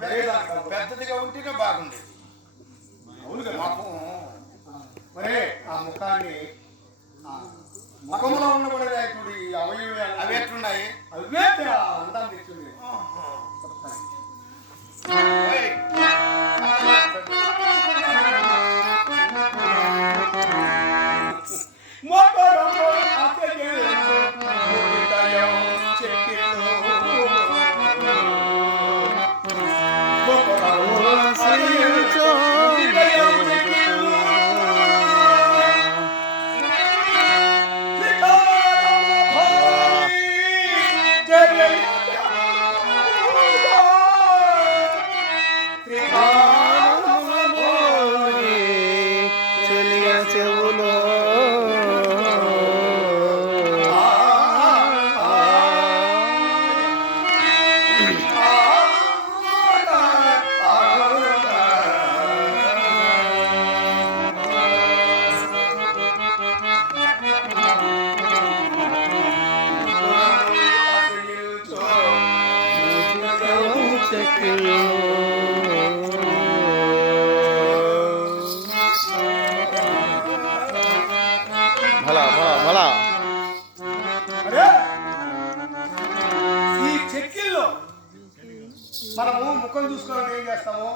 పెద్దదిగా ఉంటేనే బాగుండేది. మాకు మరే ఆ ముఖాన్ని ముఖంలో ఉండబడేది ఇప్పుడు అవయవాలు అవి ఎట్లున్నాయి? అవే అందాన్ని తెచ్చింది. ఈ చెక్కిల్లో మనము ముఖం చూసుకోవాలంటే ఏం చేస్తాము?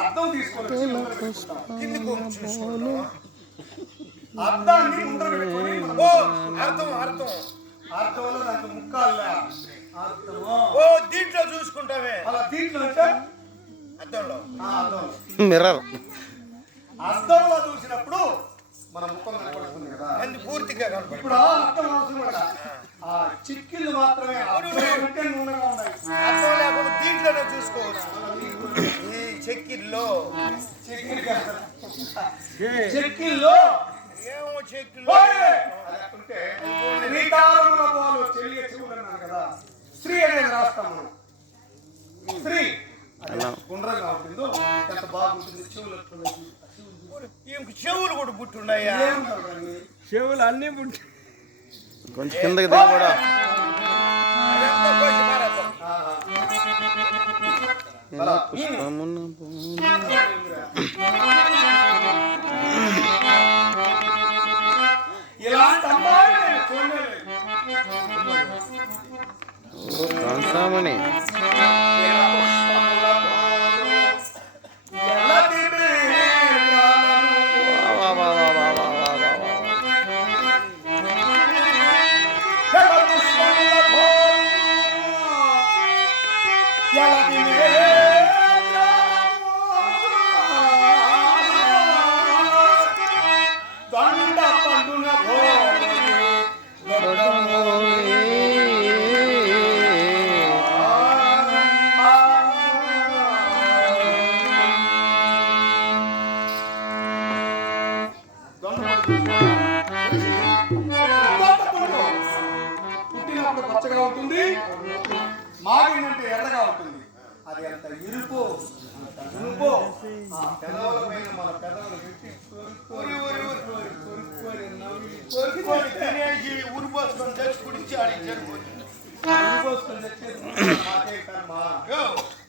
అర్థం తీసుకొని అర్థాన్ని ముందర పెట్టుకొని అర్థంలో దాంట్లో ముక్కాల దీంట్లో చూసుకుంటామే. అలా దీంట్లో అంటే అర్థంలో మిర్రర్ అర్థంలో చూసినప్పుడు మన ముఖం కనపడుతుంది కదా, మంది పూర్తిగా కనపడుతుంది. ఇప్పుడు అర్థం అవసరం కదా, ఆ చిక్కిళ్ళు మాత్రమే అంటే నూనెగా ఉన్నాయి. అర్థం లేకుండా దీంట్లోనే చూసుకోవచ్చు. ఈ చెక్కిల్లో చెక్కిల్లో ఏమో చెక్కిల్లో అంటే శ్రీకారముల పోలు చెల్లి చెవులన్నాను కదా, స్త్రీ అనేది రాస్తాం మనం. స్త్రీ గుండ్రంగా ఉంటుందో ఎంత బాగుంటుంది. చెవులు కూడా పుట్టున్నాయా? చెవులు అన్ని పుట్టి కొంచెం కిందకి దిగి కూడా కాంసామణి పుట్టినప్పుడు పచ్చగా ఉంటుంది, మాగినంటే ఎర్రగా ఉంటుంది. అది ఎంత ఇరుపు ఇరుపు పెదవుల పైన మన పెదవులు పెట్టి ఉరిపోసుకొని తెచ్చి కుడిచి ఆడించారు.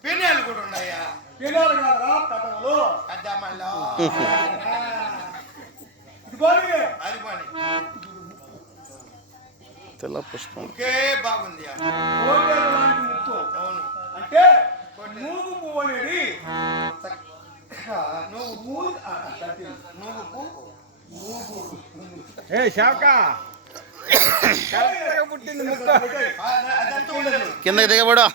పెనాలు కూడా ఉన్నాయా? పెనాలు కాదా పెదవులు అద్దమల్లో అది పని తెల్ల పుష్పం ఒకే బాగుంది. అవును, అంటే మూగు పువ్వు అనేది కిందకి దిగబడు.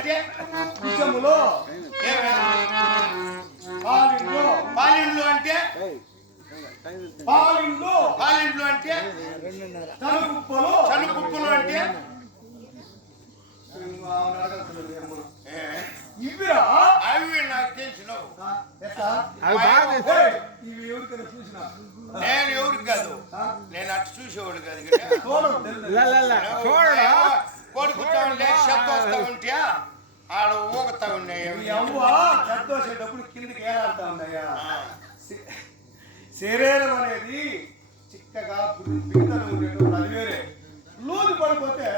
అంటే కుచములో ఏమే? పాలిండ్లో పాలిండ్లు అంటే పాలిండ్లో పాలిండ్లు అంటే తనుకుప్పలో చనుకుప్పులు అంటే ఏ, ఇవిరా అవి నాకు తెలిసినవు. ఎట్లా ఏయ్, ఇవి ఎవరికైనా చూసినా నేను ఎవరికి కాదు, నేను అటు చూసేవాడు కాదు కదా. చూడడం కోడి కూర్చో ఉంటే శబ్ద వస్తా ఉంటే ఆడ ఊగుతా ఉన్నాయి. ఈ అవ్వ చెత్త వచ్చేటప్పుడు కిందికి ఏలాడుతా ఉన్నాయా శరీరం అనేది చిక్కగా పిట్టలు ఉండేటప్పుడు అది వేరే లూజు పడిపోతే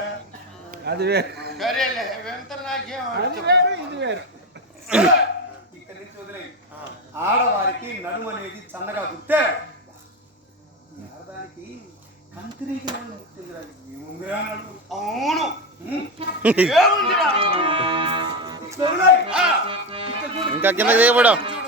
అది వేరు, సరేలే వెంట నాకేం అది వేరు, ఇది వేరు. ఇక్కడి నుంచి వదిలేయి. ఆడవారికి నడుము అనేది సన్నగా పుట్టే ఆడదానికి కంతిరీకి నడుము పుట్టిందిరా. ఈ ఉంగరా నడుము అవును ఇట్లా వదిలేయ్. ఆ, ఇట్లా చూడు. ఇంకా కింద చేయబడం చూడు